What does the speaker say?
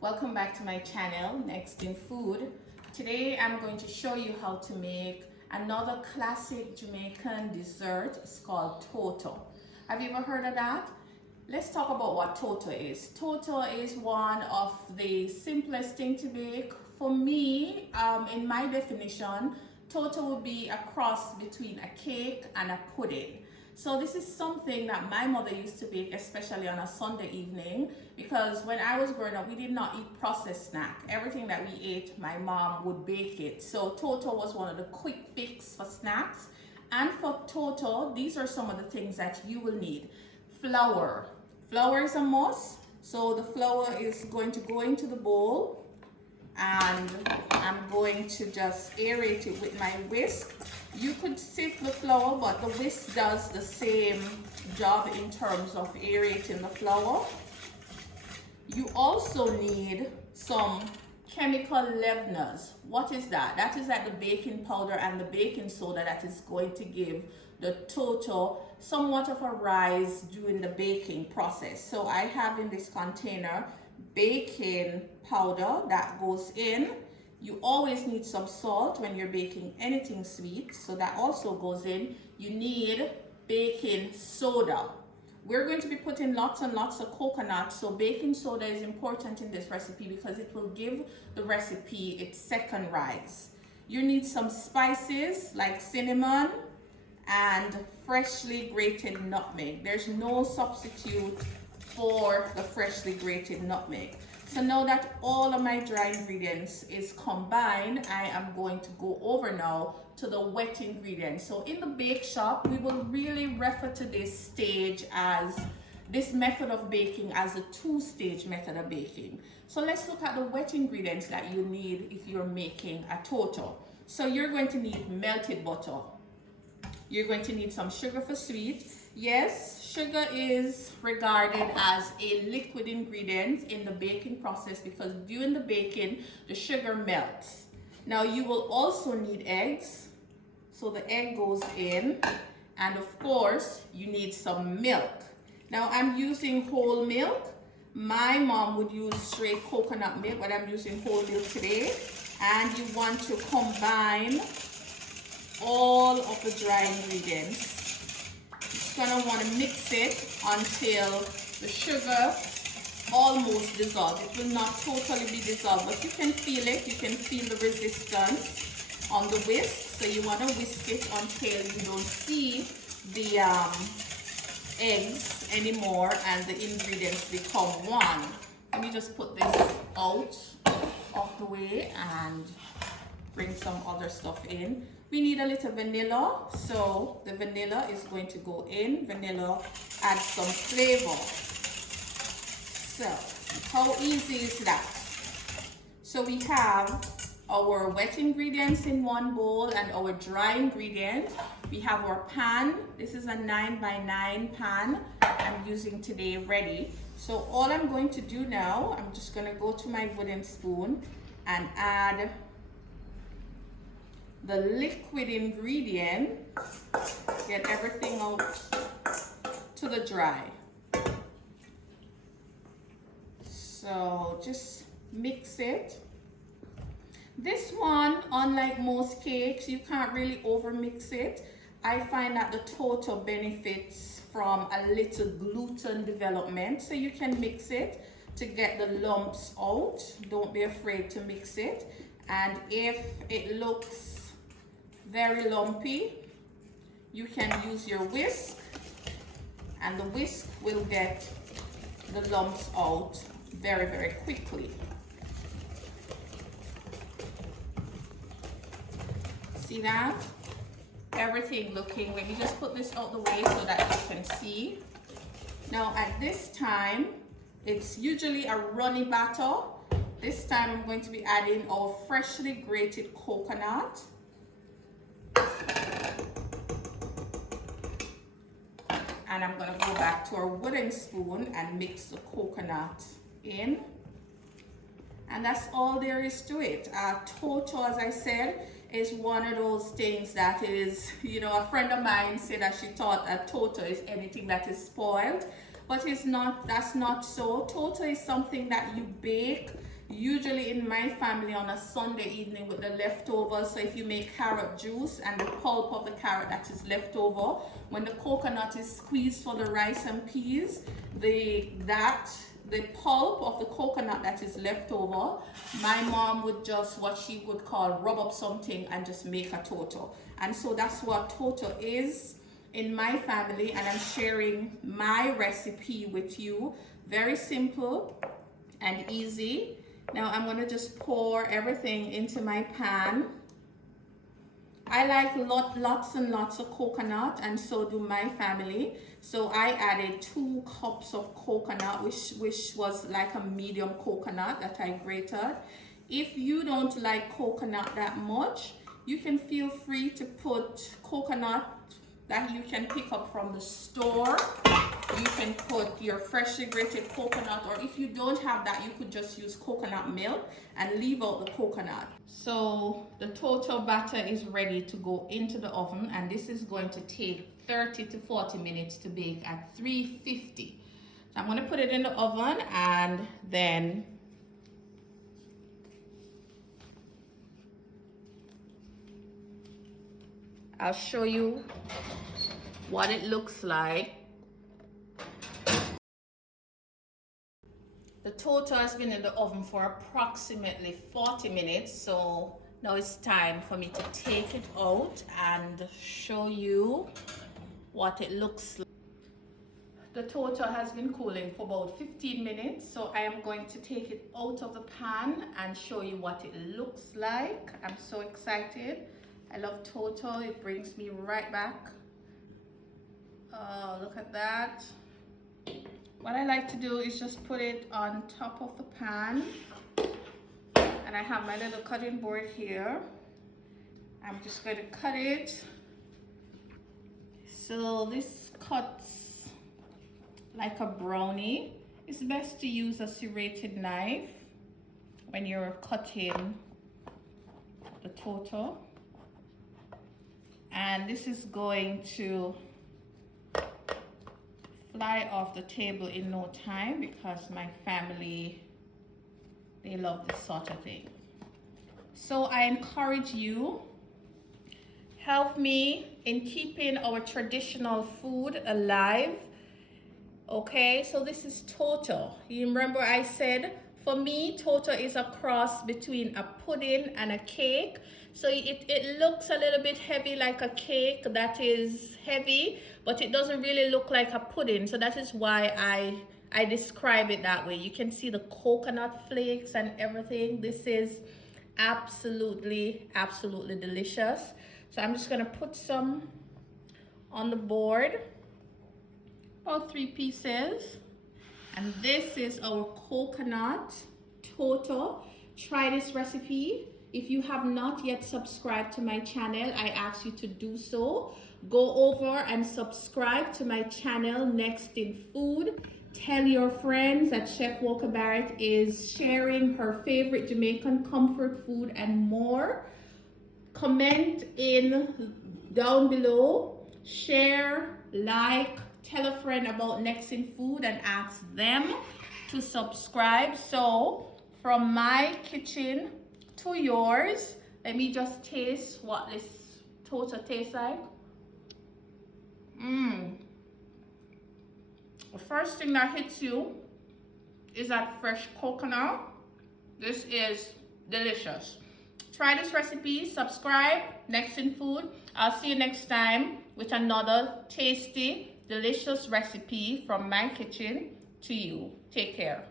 Welcome back to my channel, Next in Food. Today I'm going to show you how to make another classic Jamaican dessert. It's called toto. Have you ever heard of that? Let's talk about what toto is. Toto is one of the simplest thing to make. For me, in my definition, toto would be a cross between a cake and a pudding. So this is something that my mother used to bake, especially on a Sunday evening, because when I was growing up, we did not eat processed snack. Everything that we ate, my mom would bake it. So toto was one of the quick fix for snacks. And for toto, these are some of the things that you will need. Flour. Flour is a must. So the flour is going to go into the bowl, and I'm going to just aerate it with my whisk. You could sift the flour, but the whisk does the same job in terms of aerating the flour. You also need some chemical leaveners. What is that? That is like the baking powder and the baking soda that is going to give the toto somewhat of a rise during the baking process. So I have in this container baking powder that goes in. You always need some salt when you're baking anything sweet, so that also goes in. You need baking soda. We're going to be putting lots and lots of coconut, so baking soda is important in this recipe because it will give the recipe its second rise. You need some spices like cinnamon and freshly grated nutmeg. There's no substitute for the freshly grated nutmeg. So now that all of my dry ingredients is combined, I am going to go over now to the wet ingredients. So in the bake shop, we will really refer to this stage as this method of baking as a two-stage method of baking. So let's look at the wet ingredients that you need if you're making a toto. So you're going to need melted butter. You're going to need some sugar for sweet. Yes, sugar is regarded as a liquid ingredient in the baking process because during the baking, the sugar melts. Now you will also need eggs. So the egg goes in, and of course, you need some milk. Now I'm using whole milk. My mom would use straight coconut milk, but I'm using whole milk today. And you want to combine all of the dry ingredients. You're gonna want to mix it until the sugar almost dissolves. It will not totally be dissolved, but you can feel it. You can feel the resistance on the whisk. So you want to whisk it until you don't see the eggs anymore and the ingredients become one. Let me just put this out of the way and bring some other stuff in. We need a little vanilla, so the vanilla is going to go in. Vanilla adds some flavor. So, how easy is that? So we have our wet ingredients in one bowl and our dry ingredient. We have our pan. This is a 9x9 pan I'm using today ready. So all I'm going to do now, I'm just going to go to my wooden spoon and add the liquid ingredient, get everything out to the dry. So just mix it. This one, unlike most cakes, you can't really over mix it. I find that the toto benefits from a little gluten development, so you can mix it to get the lumps out. Don't be afraid to mix it. And if it looks very lumpy, you can use your whisk, and the whisk will get the lumps out very, very quickly. See that? Everything looking, let me just put this out the way so that you can see. Now at this time, it's usually a runny batter. This time I'm going to be adding our freshly grated coconut. And I'm going to go back to our wooden spoon and mix the coconut in. And that's all there is to it. Toto, as I said, is one of those things that is, you know, a friend of mine said that she thought that toto is anything that is spoiled, but it's not. That's not so. Toto is something that you bake usually in my family on a Sunday evening with the leftovers. So if you make carrot juice and the pulp of the carrot that is left over, when the coconut is squeezed for the rice and peas, the pulp of the coconut that is left over, my mom would just, what she would call, rub up something and just make a toto. And so that's what toto is in my family, and I'm sharing my recipe with you. Very simple and easy. Now I'm gonna just pour everything into my pan. I like lots and lots of coconut, and so do my family. So I added 2 cups of coconut, which was like a medium coconut that I grated. If you don't like coconut that much, you can feel free to put coconut that you can pick up from the store. You can put your freshly grated coconut, or if you don't have that, you could just use coconut milk and leave out the coconut. So the total batter is ready to go into the oven, and this is going to take 30 to 40 minutes to bake at 350. So I'm going to put it in the oven, and then I'll show you what it looks like. The total has been in the oven for approximately 40 minutes, so now it's time for me to take it out and show you what it looks like. The total has been cooling for about 15 minutes, so I am going to take it out of the pan and show you what it looks like. I'm so excited. I love total. It brings me right back. Oh, look at that. What I like to do is just put it on top of the pan, and I have my little cutting board here. I'm just going to cut it. So this cuts like a brownie. It's best to use a serrated knife when you're cutting the total. And this is going to fly off the table in no time, because my family, they love this sort of thing. So I encourage you, help me in keeping our traditional food alive. Okay, so this is toto. You remember I said, for me, toto is a cross between a pudding and a cake. So it looks a little bit heavy, like a cake that is heavy, but it doesn't really look like a pudding. So that is why I describe it that way. You can see the coconut flakes and everything. This is absolutely delicious. So I'm just gonna put some on the board, about 3 pieces. And this is our coconut toto. Try this recipe. If you have not yet subscribed to my channel, I ask you to do so. Go over and subscribe to my channel, Next in Food. Tell your friends that Chef walker-Barrett is sharing her favorite Jamaican comfort food and more. Comment in down below, share, like, tell a friend about Next in Food and ask them to subscribe. So from my kitchen to yours, let me just taste what this toto tastes like. The first thing that hits you is that fresh coconut. This is delicious. Try this recipe, subscribe, Next in Food. I'll see you next time with another tasty, delicious recipe from my kitchen to you. Take care.